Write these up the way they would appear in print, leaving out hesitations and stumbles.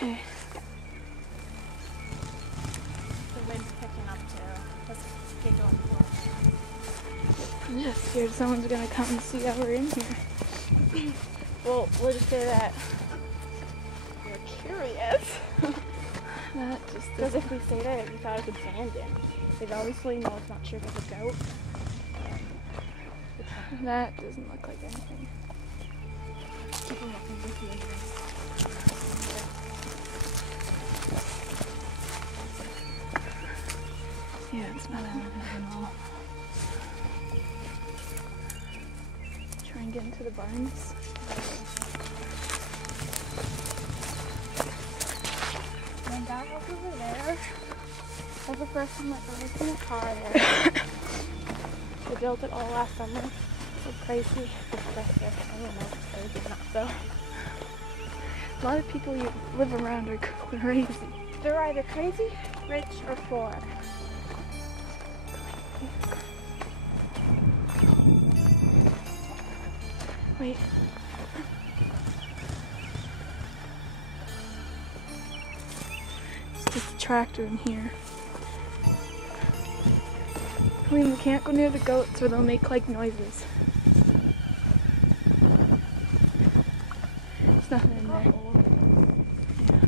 Okay. The wind's picking up too. Let's get going for it. I'm just scared someone's gonna come and see that we're in here. Well, we'll just say that we're curious. That just Because if we say that we thought it was abandoned, they'd obviously know it's not sure if it's a goat. that doesn't look like anything. Keep them looking with you. Yeah, it's not anything at all. Try and get into the barns. And that house over there was the first time I ever seen a car there. They built it all last summer. So crazy. It's crazy. I don't know if it's crazy or not though. A lot of people you live around are crazy. They're either crazy, rich, or poor. Wait. It's just a tractor in here. I mean, we can't go near the goats or they'll make like noises. There's nothing in there. Yeah.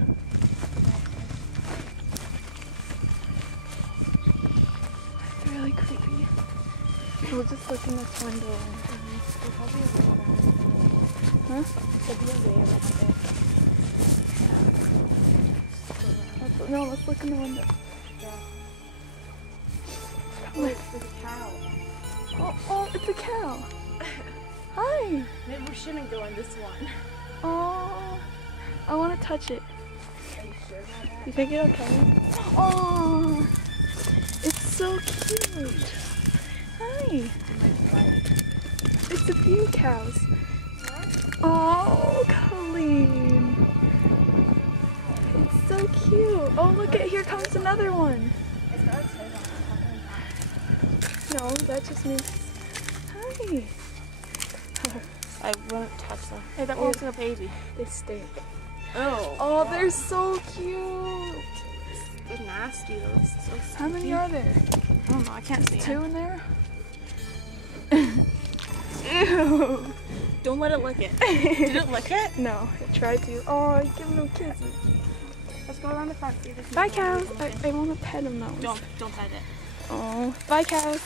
It's really creepy. We'll just look in this window. There's probably a way around it. Huh? There'll be a way around it. No, let's look in the window. Yeah. Come here. There's a cow. Oh, it's a cow. Hi. Maybe we shouldn't go in this one. Oh, I want to touch it. Are you sure about that? You think it'll come in? Oh, it's so cute. Hi. It's a few cows. Oh, Colleen. It's so cute. Oh, look at, here comes another one. It's got its head on. No, that just means, hi. I won't touch them. Hey, that one's a baby. They stink. Oh. Oh, they're so cute. It's nasty though. It's so sticky. How many are there? I don't know. I can't see. Two in there? Ew. Don't let it lick it. Did it lick it? No, I tried to. Oh, give them kisses. Let's go around the front. See if there's Bye, nothing cows. else. I want to pet them though. Don't pet it. Oh, bye, cows.